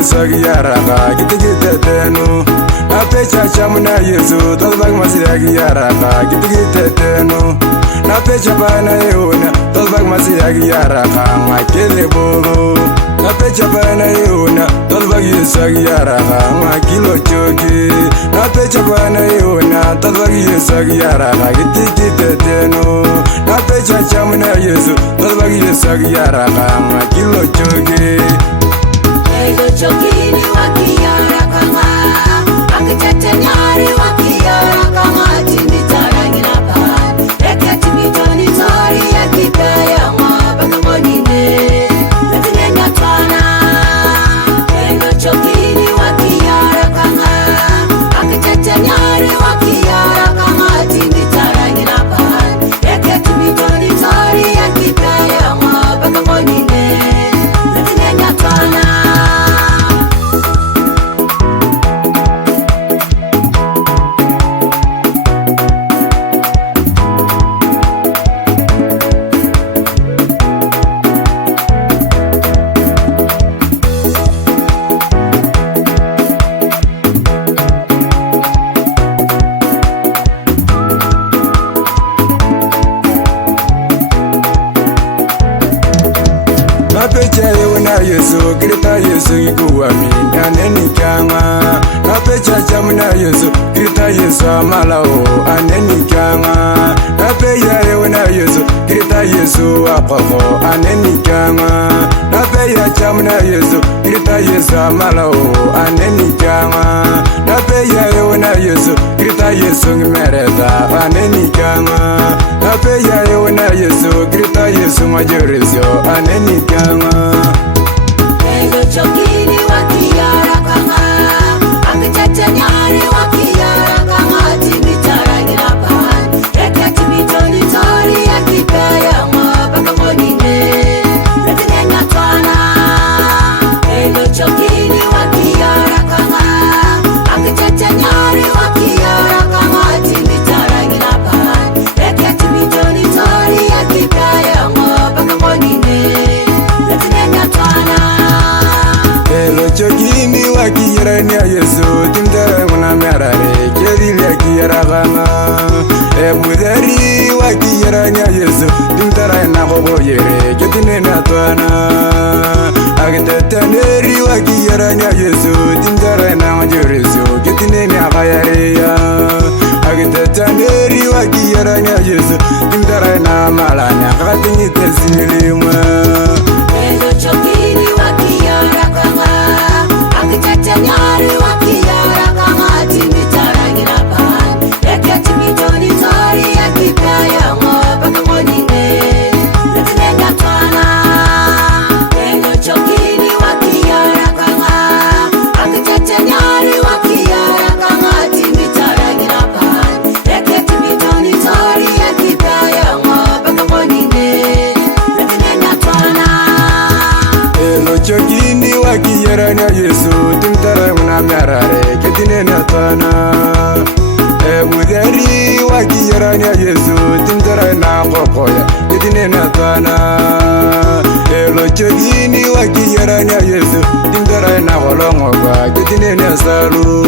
Yesu yaraka kitikitetenu na pecha chamuna Yesu tolbag masiyagi yaraka kitikitetenu na pecha bana yona tolbag masiyagi yaraka makele bolo na pecha bana yona tolbag Yesu yaraka makilo choki na pecha bana yona tolbag Yesu yaraka kitikitetenu na pecha chamuna Yesu tolbag Yesu yaraka makilo choki. Ego chokini wakiyara kama akitete nyari wakiyara kama tindi tarangi na pan eke timitoni tori ya kipaya mwabaka monine letine nyatwana. Ego chokini wakiyara kama akitete nyari wakiyara kama tindi tarangi na pan eke timitoni tori ya kipaya mwabaka monine letine nyatwana. Na pecha yona Yesu krita Yesu ikuwami aneni kanga na pecha chamuna Yesu krita Yesu amalao aneni kanga na pecha yona Yesu krita Yesu apako aneni kanga na pecha chamuna Yesu krita Yesu amalao aneni kanga na pecha yona Yesu krita Yesu mereda aneni kanga na pecha yona Yesu krita Yesu majoresio aneni kanga. Ego chokini wakiyara kama akitete nyari wakiyara kama timitarangi na pan eke timitoni tori ya kipaya mwabaka monine letine nyatwana. Ego chokini wakiyara kama akitete nyari wakiyara kama timitarangi na pan eke timitoni tori ya kipaya mwabaka monine letine nyatwana. Elo chokini wakiyarani ya Yesu timtara muna merare kedili ya kiyaragana ebudari wakiyarani ya Yesu timtara na gogo yere kedine natwana agtetaneri wakiyarani ya Yesu timtara na majoreso kedine na gayareya agtetaneri wakiyarani ya Yesu timtara na malanya kadini tesilima. Ego chokini wakiyara kama akitete nyari wakiyara kama timitarangi na pan eke timitoni tori ya kipaya mwabaka monine letine nyatwana. Ego chokini wakiyara kama akitete nyari wakiyara kama timitarangi na pan eke timitoni tori ya kipaya mwabaka monine letine nyatwana. Elo chokini wakiyarani ya Yesu timtara muna merare kedine natwana ebudari wakiyarani ya Yesu timtara na gogoya kedine natwana. Elo chokini wakiyarani ya Yesu timtara na golongoga kedine nasalu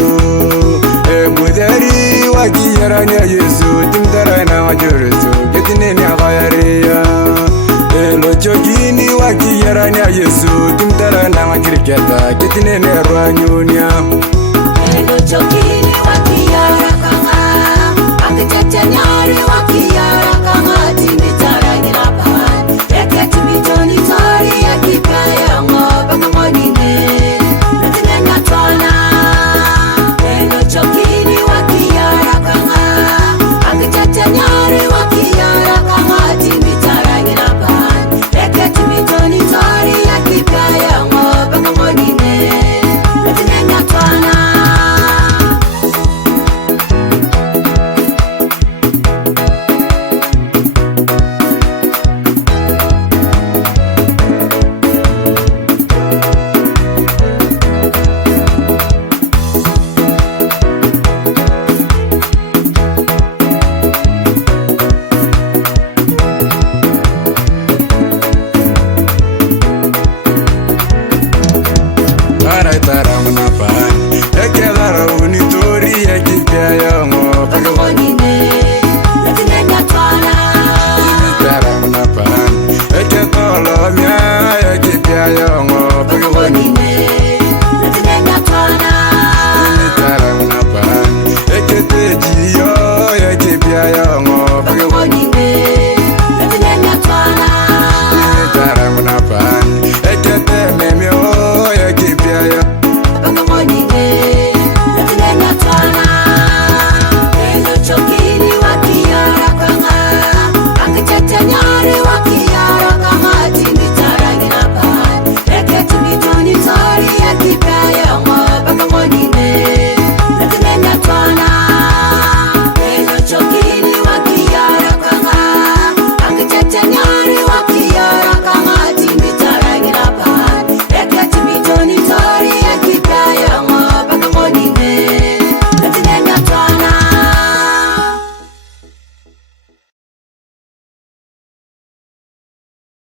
ebudari wakiyarani ya Yesu timtara na majoreso kedine na gayareya. Elo chokini wakiyarani ya Yesu timtara na makiriketa ketine ne rwanyunya. Ego chokini wakiyara kama akitete nyari